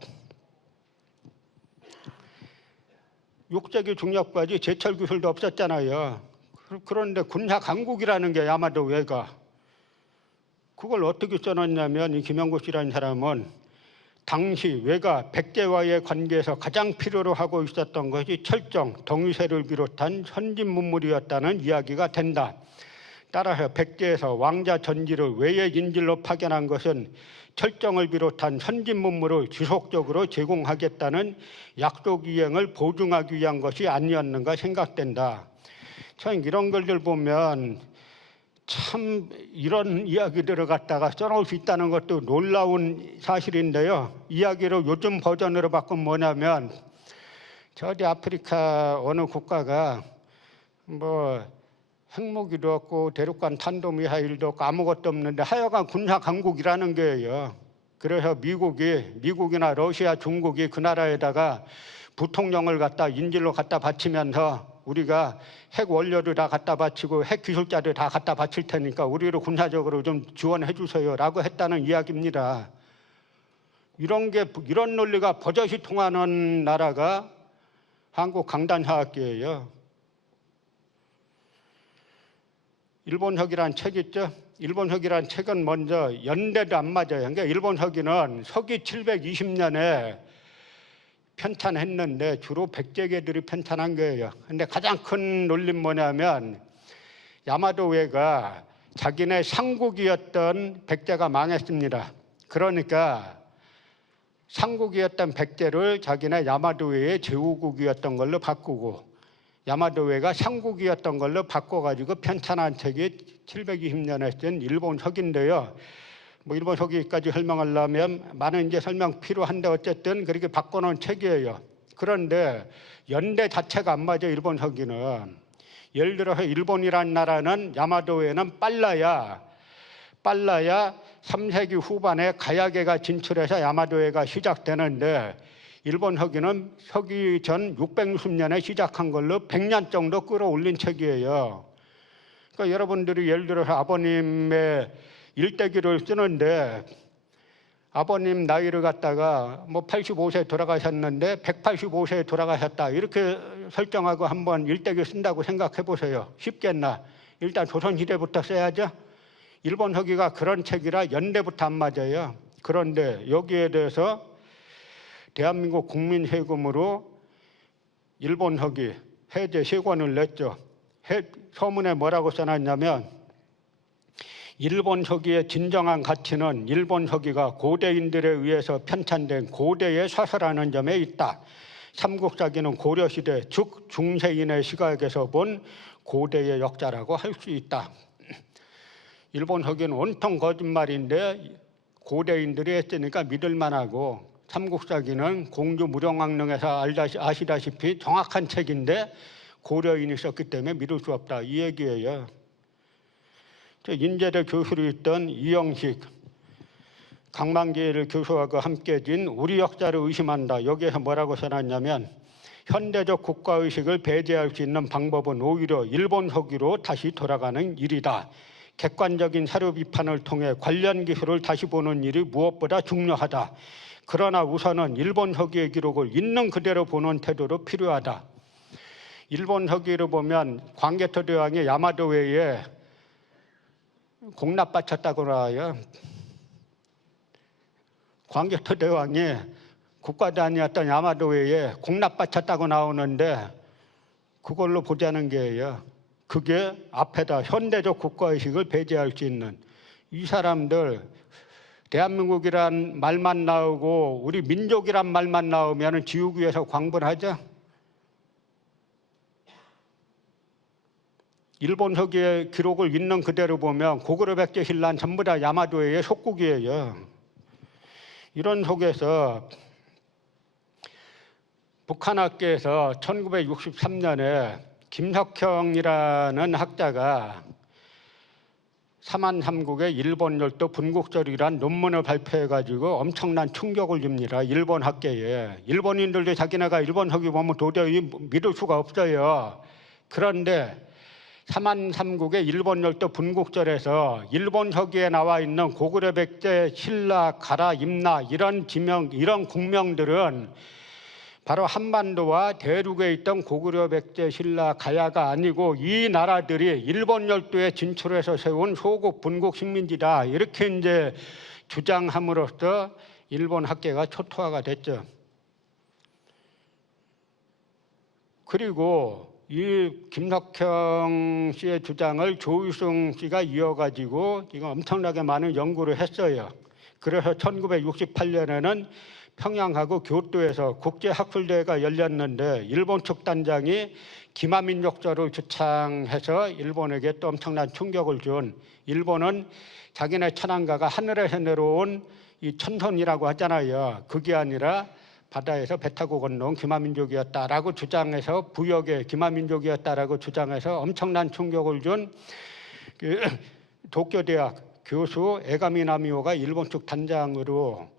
6세기 중엽까지 제철 기술도 없었잖아요. 그런데 군사 강국이라는 게 야마도 외가 그걸 어떻게 써놨냐면 이 김영구 씨라는 사람은 당시 외가 백제와의 관계에서 가장 필요로 하고 있었던 것이 철정, 덩이쇠를 비롯한 선진 문물이었다는 이야기가 된다. 따라서 백제에서 왕자 전지를 외의 인질로 파견한 것은 철정을 비롯한 선진 문물을 지속적으로 제공하겠다는 약속 이행을 보증하기 위한 것이 아니었는가 생각된다. 참 이런 글들 보면 참 이런 이야기들을 갖다가 써놓을 수 있다는 것도 놀라운 사실인데요. 이야기를 요즘 버전으로 바꾸면 뭐냐면 저기 아프리카 어느 국가가 뭐 핵무기도 없고 대륙간 탄도미사일도 없고 아무것도 없는데 하여간 군사 강국이라는 거예요. 그래서 미국이나 러시아, 중국이 그 나라에다가 부통령을 갖다 인질로 갖다 바치면서 우리가 핵 원료를 다 갖다 바치고 핵 기술자를 다 갖다 바칠 테니까 우리를 군사적으로 좀 지원해 주세요라고 했다는 이야기입니다. 이런 논리가 버젓이 통하는 나라가 한국 강단사학계예요. 일본서기란 책 있죠? 일본서기란 책은 먼저 연대도 안 맞아요. 그러니까 일본서기는 서기 720년에 편찬했는데 주로 백제계들이 편찬한 거예요. 근데 가장 큰 논리는 뭐냐면 야마도웨가 자기네 상국이었던 백제가 망했습니다. 그러니까 상국이었던 백제를 자기네 야마도웨의 제후국이었던 걸로 바꾸고 야마도웨가 상국이었던 걸로 바꿔가지고 편찬한 책이 720년에 쓴 일본 서기인데요. 뭐 일본 서기까지 설명하려면 많은 이제 설명 필요한데 어쨌든 그렇게 바꿔놓은 책이에요. 그런데 연대 자체가 안 맞아 일본 서기는. 예를 들어서 일본이란 나라는 야마도웨는 빨라야 3세기 후반에 가야계가 진출해서 야마도웨가 시작되는데 일본 서기는 서기 전 660년에 시작한 걸로 100년 정도 끌어올린 책이에요. 그러니까 여러분들이 예를 들어서 아버님의 일대기를 쓰는데 아버님 나이를 갖다가 뭐 85세에 돌아가셨는데 185세에 돌아가셨다 이렇게 설정하고 한번 일대기 쓴다고 생각해 보세요. 쉽겠나? 일단 조선시대부터 써야죠. 일본 서기가 그런 책이라 연대부터 안 맞아요. 그런데 여기에 대해서 대한민국 국민 세금으로 일본 서기 해제 3권을 냈죠. 서문에 뭐라고 써놨냐면 일본 서기의 진정한 가치는 일본 서기가 고대인들에 의해서 편찬된 고대의 서서라는 점에 있다. 삼국사기는 고려시대 즉 중세인의 시각에서 본 고대의 역사라고 할 수 있다. 일본 서기는 온통 거짓말인데 고대인들이 했으니까 믿을만하고 삼국사기는 공주무령왕릉에서 아시다시피 정확한 책인데 고려인이 썼기 때문에 믿을 수 없다. 이 얘기예요. 인제대 교수로 있던 이영식, 강만기를 교수하고 함께 진 우리 역사를 의심한다. 여기에서 뭐라고 써놨냐면 현대적 국가의식을 배제할 수 있는 방법은 오히려 일본 서기로 다시 돌아가는 일이다. 객관적인 사료 비판을 통해 관련 기술을 다시 보는 일이 무엇보다 중요하다. 그러나 우선은 일본 서기의 기록을 있는 그대로 보는 태도로 필요하다. 일본 서기를 보면 광개토 대왕이 야마도웨에 공납 바쳤다고 나와요. 광개토 대왕이 국가단위였던 야마도에 공납 바쳤다고 나오는데 그걸로 보자는 게예요. 그게 앞에다 현대적 국가의식을 배제할 수 있는 이 사람들 대한민국이란 말만 나오고 우리 민족이란 말만 나오면 지우기 위해서 광분하죠. 일본 서기의 기록을 있는 그대로 보면 고구려 백제 신라는 전부 다 야마도의 속국이에요. 이런 속에서 북한 학계에서 1963년에 김석형이라는 학자가 사만삼국의 일본 열도 분국절이란 논문을 발표해가지고 엄청난 충격을 줍니다. 일본 학계에. 일본인들도 자기네가 일본 서기 보면 도저히 믿을 수가 없어요. 그런데 사만삼국의 일본 열도 분국절에서 일본 서기에 나와 있는 고구려 백제 신라 가라 임나 이런 지명 이런 국명들은 바로 한반도와 대륙에 있던 고구려 백제 신라 가야가 아니고 이 나라들이 일본 열도에 진출해서 세운 소국 분국 식민지다 이렇게 이제 주장함으로써 일본 학계가 초토화가 됐죠. 그리고 이 김석형 씨의 주장을 조유승 씨가 이어가지고 이거 엄청나게 많은 연구를 했어요. 그래서 1968년에는 평양하고 교토에서 국제학술대회가 열렸는데 일본 측 단장이 기마민족절을 주창해서 일본에게 또 엄청난 충격을 준 일본은 자기네 천황가가 하늘에서 내려온 이 천선이라고 하잖아요. 그게 아니라 바다에서 배 타고 건너온 기마민족이었다라고 주장해서 부역의 기마민족이었다라고 주장해서 엄청난 충격을 준 도쿄대학 교수 에가미 나미오가 일본 측 단장으로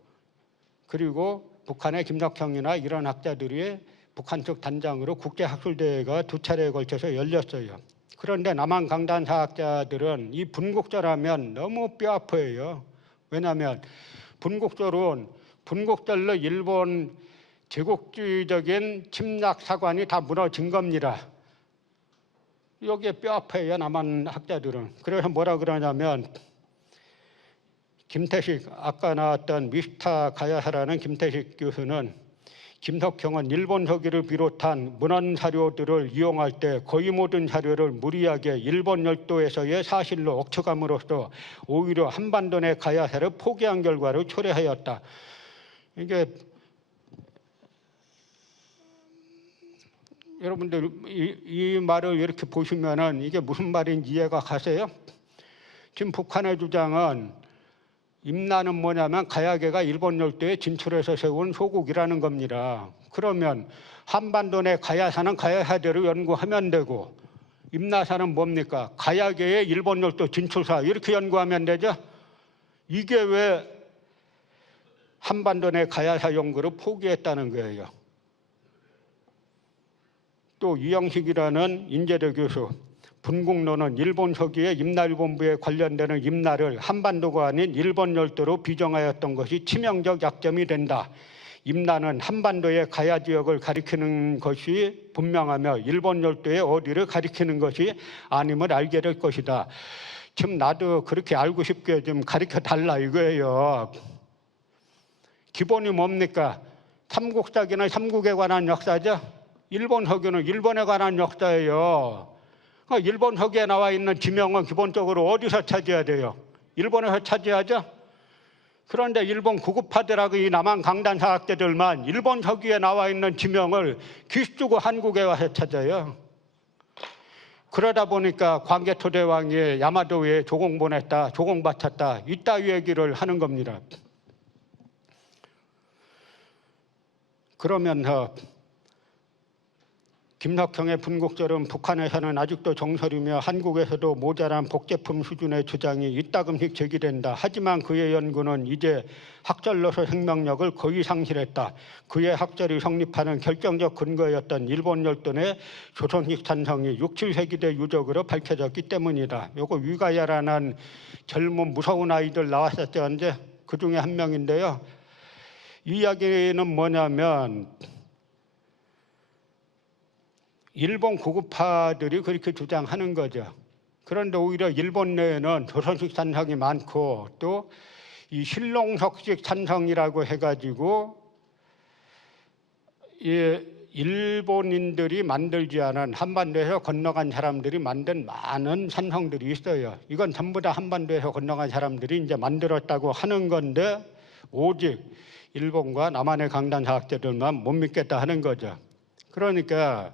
그리고 북한의 김석형이나 이런 학자들이 북한 측 단장으로 국제학술대회가 두 차례에 걸쳐서 열렸어요. 그런데 남한 강단사 학자들은 이 분국절하면 너무 뼈아파요. 왜냐하면 분국절로 일본 제국주의적인 침략 사관이 다 무너진 겁니다. 여기에 뼈아파요, 남한 학자들은. 그래서 뭐라 그러냐면 김태식, 아까 나왔던 미스타 가야사라는 김태식 교수는 김석형은 일본 서기를 비롯한 문헌 자료들을 이용할 때 거의 모든 자료를 무리하게 일본 열도에서의 사실로 억측함으로써 오히려 한반도 내 가야사를 포기한 결과를 초래하였다. 이게 여러분들 이 말을 이렇게 보시면은 이게 무슨 말인지 이해가 가세요? 지금 북한의 주장은 임나는 뭐냐면 가야계가 일본 열도에 진출해서 세운 소국이라는 겁니다. 그러면 한반도 내 가야사는 가야사대로 연구하면 되고 임나사는 뭡니까? 가야계의 일본 열도 진출사 이렇게 연구하면 되죠? 이게 왜 한반도 내 가야사 연구를 포기했다는 거예요. 또 이영식이라는 인제대 교수, 분국론은 일본 서기의 임나일본부에 관련되는 임나를 한반도가 아닌 일본 열도로 비정하였던 것이 치명적 약점이 된다. 임나는 한반도의 가야 지역을 가리키는 것이 분명하며 일본 열도의 어디를 가리키는 것이 아님을 알게 될 것이다. 지금 나도 그렇게 알고 싶게 좀 가르쳐 달라 이거예요. 기본이 뭡니까? 삼국사기는 삼국에 관한 역사죠. 일본 서기는 일본에 관한 역사예요. 일본 서기에 나와 있는 지명은 기본적으로 어디서 찾아야 돼요? 일본에서 찾아야죠. 그런데 일본 구급파들하고 이 남한 강단사학자들만 일본 서기에 나와 있는 지명을 기수고 한국에 와서 찾아요. 그러다 보니까 광개토 대왕이 야마도에 조공 보냈다, 조공 바쳤다 이따위 얘기를 하는 겁니다. 그러면서 김석형의 분국절은 북한에서는 아직도 정설이며 한국에서도 모자란 복제품 수준의 주장이 이따금씩 제기된다. 하지만 그의 연구는 이제 학절로서 생명력을 거의 상실했다. 그의 학절이 성립하는 결정적 근거였던 일본 열도 내 조선식 찬성이 6, 7세기대 유적으로 밝혀졌기 때문이다. 요거 위가야라는 젊은 무서운 아이들 나왔었죠. 언제? 그 중에 한 명인데요. 이 이야기는 뭐냐면 일본 고급파들이 그렇게 주장하는 거죠. 그런데 오히려 일본 내에는 조선식 찬성이 많고 또 이 신롱석식 찬성이라고 해가지고 이 일본인들이 만들지 않은 한반도에서 건너간 사람들이 만든 많은 찬성들이 있어요. 이건 전부 다 한반도에서 건너간 사람들이 이제 만들었다고 하는 건데 오직 일본과 남한의 강단 사학자들만 못 믿겠다 하는 거죠. 그러니까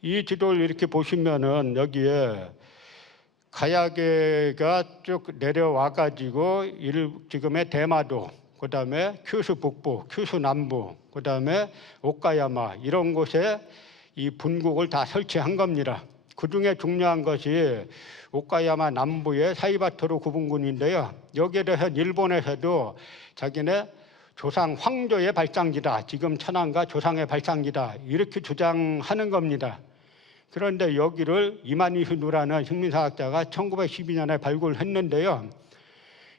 이 지도를 이렇게 보시면은 여기에 가야계가 쭉 내려와 가지고 지금의 대마도, 그다음에 큐슈 북부, 큐슈 남부, 그다음에 오카야마 이런 곳에 이 분국을 다 설치한 겁니다. 그중에 중요한 것이 오카야마 남부의 사이바토루 구분군인데요. 여기에 대해서 일본에서도 자기네 조상 황조의 발상지다, 지금 천황과 조상의 발상지다 이렇게 주장하는 겁니다. 그런데 여기를 이마니시누라는 식민사학자가 1912년에 발굴했는데요.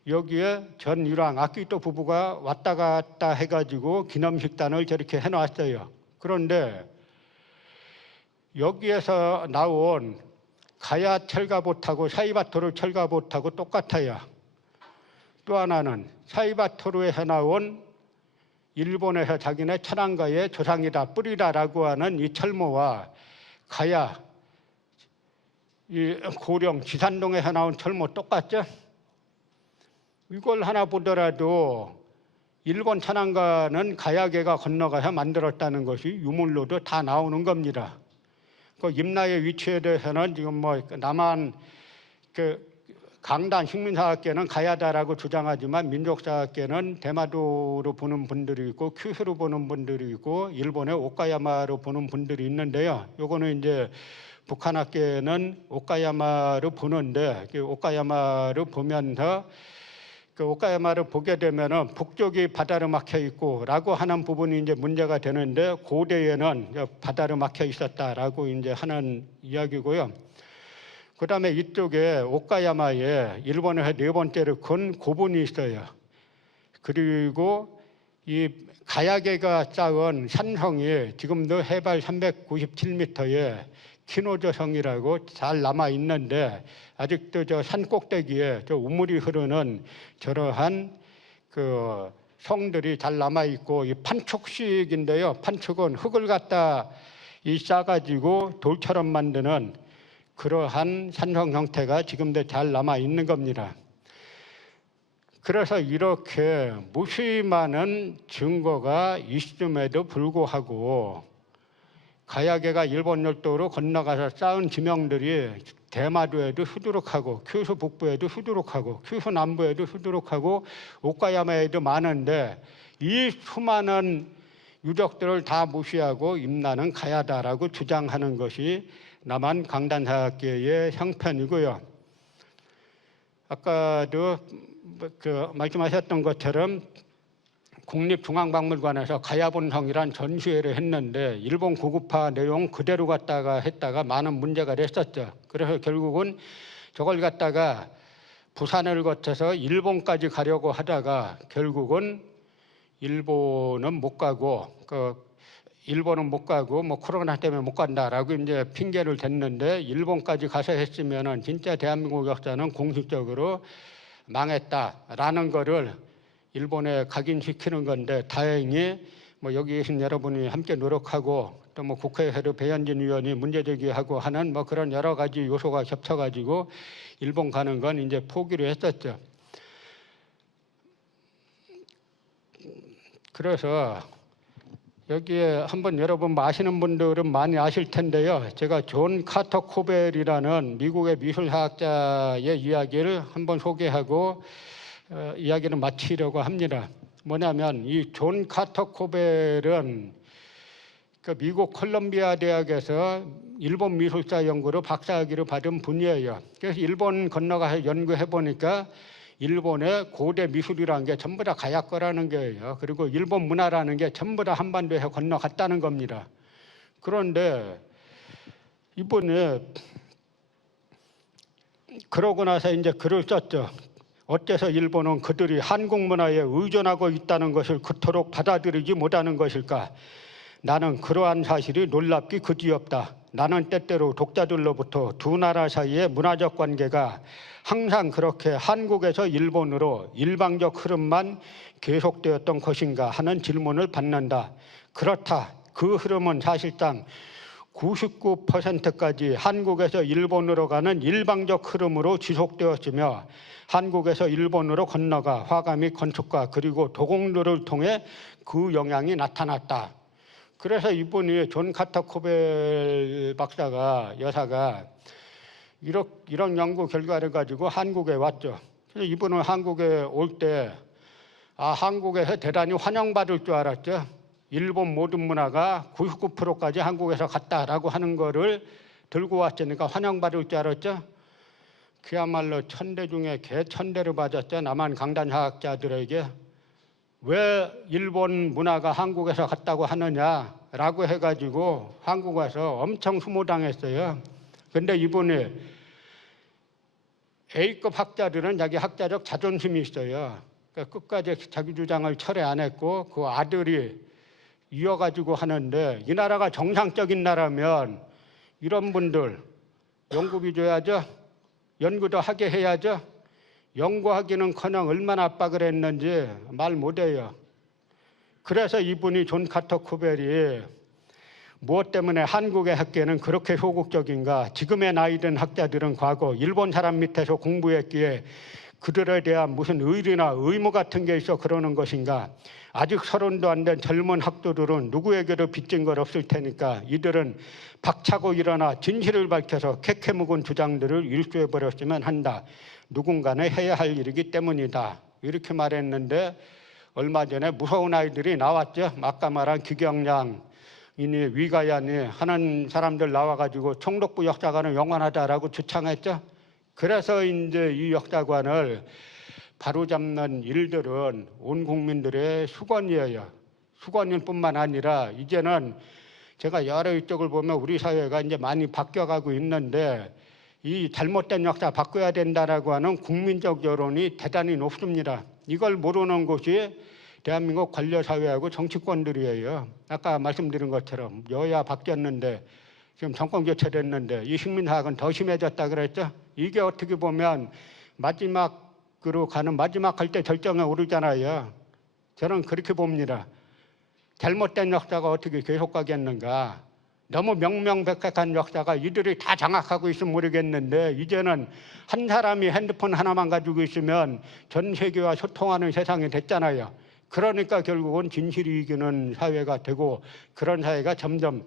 여기에 전 일왕 아키토 부부가 왔다 갔다 해가지고 기념식단을 저렇게 해놨어요. 그런데 여기에서 나온 가야 철가보트하고 사이바토루 철가보트하고 똑같아요. 또 하나는 사이바토루에서 나온 일본에서 자기네 천황가의 조상이다, 뿌리다라고 하는 이 철모와 가야, 이 고령 지산동에서 나온 철모 똑같죠? 이걸 하나 보더라도 일본 천황가는 가야계가 건너가서 만들었다는 것이 유물로도 다 나오는 겁니다. 그 임나의 위치에 대해서는 지금 뭐 남한 그 강단 식민사학계는 가야다라고 주장하지만 민족사학계는 대마도로 보는 분들이 있고 큐슈로 보는 분들이 있고 일본의 오카야마로 보는 분들이 있는데요. 요거는 이제 북한학계는 오카야마로 보는데 그 오카야마로 보면서 그 오카야마를 보게 되면은 북쪽이 바다로 막혀 있고라고 하는 부분이 이제 문제가 되는데 고대에는 바다로 막혀 있었다라고 이제 하는 이야기고요. 그다음에 이쪽에 오카야마에 일본에서 네 번째로 큰 고분이 있어요. 그리고 이 가야계가 쌓은 산성이 지금도 해발 397m에 키노조성이라고 잘 남아 있는데 아직도 저 산 꼭대기에 저 우물이 흐르는 저러한 그 성들이 잘 남아 있고 이 판촉식인데요. 판촉은 흙을 갖다 이 싸가지고 돌처럼 만드는 그러한 산성 형태가 지금도 잘 남아 있는 겁니다. 그래서 이렇게 무수히 증거가 있음에도 불구하고 가야계가 일본 열도로 건너가서 쌓은 지명들이 대마도에도 수두룩하고 큐슈 북부에도 수두룩하고 큐슈 남부에도 수두룩하고 오카야마에도 많은데 이 수많은 유적들을 다 무시하고 임나는 가야다라고 주장하는 것이 남한 강단사학계의 형편이고요. 아까도 말씀하셨던 것처럼 국립중앙박물관에서 가야본성이란 전시회를 했는데 일본 고급화 내용 그대로 갖다가 했다가 많은 문제가 됐었죠. 그래서 결국은 저걸 갖다가 부산을 거쳐서 일본까지 가려고 하다가 결국은 일본은 못 가고 뭐 코로나 때문에 못 간다라고 이제 핑계를 댔는데 일본까지 가서 했으면은 진짜 대한민국 역사는 공식적으로 망했다라는 거를 일본에 각인시키는 건데 다행히 뭐 여기 계신 여러분이 함께 노력하고 또 뭐 국회에서도 배현진 의원이 문제제기하고 하는 뭐 그런 여러 가지 요소가 겹쳐가지고 일본 가는 건 이제 포기를 했었죠. 그래서 여기에 한번 여러분 아시는 분들은 많이 아실 텐데요. 제가 존 카터 코벨이라는 미국의 미술사학자의 이야기를 한번 소개하고 이야기를 마치려고 합니다. 뭐냐면 이 존 카터 코벨은 그 미국 콜롬비아 대학에서 일본 미술사 연구로 박사학위를 받은 분이에요. 그래서 일본 건너가서 연구해 보니까 일본의 고대 미술이라는 게 전부 다 가야 거라는 거예요. 그리고 일본 문화라는 게 전부 다 한반도에서 건너갔다는 겁니다. 그런데 이번에 그러고 나서 이제 글을 썼죠. 어째서 일본은 그들이 한국 문화에 의존하고 있다는 것을 그토록 받아들이지 못하는 것일까? 나는 그러한 사실이 놀랍기 그지없다. 나는 때때로 독자들로부터 두 나라 사이의 문화적 관계가 항상 그렇게 한국에서 일본으로 일방적 흐름만 계속되었던 것인가 하는 질문을 받는다. 그렇다. 그 흐름은 사실상 99%까지 한국에서 일본으로 가는 일방적 흐름으로 지속되었으며 한국에서 일본으로 건너가 화가 및 건축가 그리고 도공들을 통해 그 영향이 나타났다. 그래서 이분이 존 카터 코벨 박사가 여사가 이런 연구 결과를 가지고 한국에 왔죠. 그래서 이분은 한국에 올 때 한국에서 대단히 환영받을 줄 알았죠. 일본 모든 문화가 99%까지 한국에서 갔다라고 하는 거를 들고 왔으니까 환영받을 줄 알았죠. 그야말로 천대 중에 개천대를 맞았죠. 남한 강단사학자들에게. 왜 일본 문화가 한국에서 갔다고 하느냐라고 해가지고 한국 와서 엄청 수모당했어요. 근데 이분이 A급 학자들은 자기 학자적 자존심이 있어요. 그러니까 끝까지 자기 주장을 철회 안 했고 그 아들이 이어가지고 하는데 이 나라가 정상적인 나라면 이런 분들 연구비 줘야죠. 연구도 하게 해야죠. 연구하기는커녕 얼마나 압박을 했는지 말 못해요. 그래서 이분이 존 카터 코벨이 무엇 때문에 한국의 학계는 그렇게 소극적인가? 지금의 나이 든 학자들은 과거 일본 사람 밑에서 공부했기에 그들에 대한 무슨 의리나 의무 같은 게 있어 그러는 것인가? 아직 30도 안 된 젊은 학도들은 누구에게도 빚진 것 없을 테니까 이들은 박차고 일어나 진실을 밝혀서 캐캐 묵은 주장들을 일수해버렸으면 한다. 누군가는 해야 할 일이기 때문이다. 이렇게 말했는데 얼마 전에 무서운 아이들이 나왔죠. 아까 말한 기경량이니 위가야니 하는 사람들 나와가지고 총독부 역사관은 영원하다라고 주창했죠. 그래서 이제 이 역사관을 바로잡는 일들은 온 국민들의 수건이에요. 수건일 뿐만 아니라 이제는 제가 여러 이쪽을 보면 우리 사회가 이제 많이 바뀌어가고 있는데 이 잘못된 역사 바꿔야 된다라고 하는 국민적 여론이 대단히 높습니다. 이걸 모르는 곳이 대한민국 관료사회하고 정치권들이에요. 아까 말씀드린 것처럼 여야 바뀌었는데 지금 정권 교체됐는데 이 식민사학은 더 심해졌다 그랬죠. 이게 어떻게 보면 마지막으로 가는 마지막 할 때 절정에 오르잖아요. 저는 그렇게 봅니다. 잘못된 역사가 어떻게 계속 가겠는가. 너무 명명백백한 역사가 이들이 다 장악하고 있으면 모르겠는데 이제는 한 사람이 핸드폰 하나만 가지고 있으면 전 세계와 소통하는 세상이 됐잖아요. 그러니까 결국은 진실이 이기는 사회가 되고 그런 사회가 점점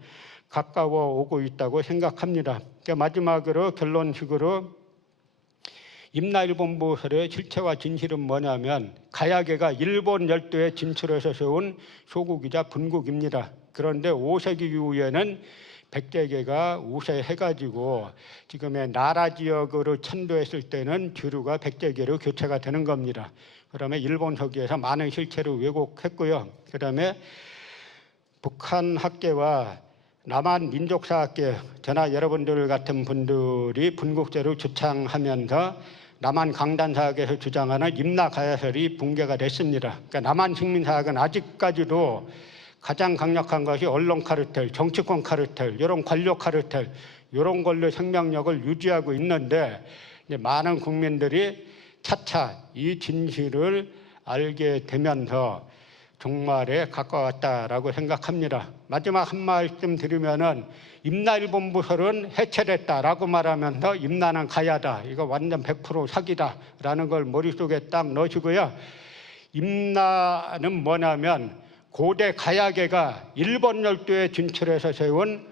가까워 오고 있다고 생각합니다. 그러니까 마지막으로 결론식으로 임나일본부설의 실체와 진실은 뭐냐면 가야계가 일본 열도에 진출해서 세운 소국이자 분국입니다. 그런데 5세기 이후에는 백제계가 우세해가지고 지금의 나라 지역으로 천도했을 때는 주류가 백제계로 교체가 되는 겁니다. 그다음에 일본 서기에서 많은 실체를 왜곡했고요. 그다음에 북한 학계와 남한 민족사학계, 저나 여러분들 같은 분들이 분국제를 주창하면서 남한 강단사학에서 주장하는 임나가야설이 붕괴가 됐습니다. 그러니까 남한 식민사학은 아직까지도 가장 강력한 것이 언론 카르텔, 정치권 카르텔, 이런 관료 카르텔, 이런 걸로 생명력을 유지하고 있는데 이제 많은 국민들이 차차 이 진실을 알게 되면서 종말에 가까웠다라고 생각합니다. 마지막 한 말씀 드리면은 임나일본부설은 해체됐다라고 말하면서 임나는 가야다. 이거 완전 100% 사기다라는 걸 머릿속에 딱 넣으시고요. 임나는 뭐냐면 고대 가야계가 일본 열도에 진출해서 세운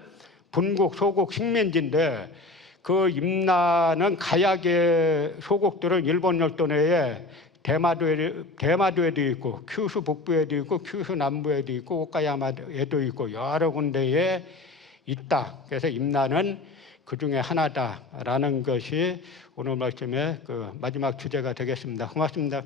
분국, 소국, 식민지인데 그 임나는 가야계 소국들은 일본 열도 내에 대마도에도 있고 큐슈 북부에도 있고 큐슈 남부에도 있고 오카야마에도 있고 여러 군데에 있다. 그래서 임나는 그 중에 하나다라는 것이 오늘 말씀의 그 마지막 주제가 되겠습니다. 고맙습니다.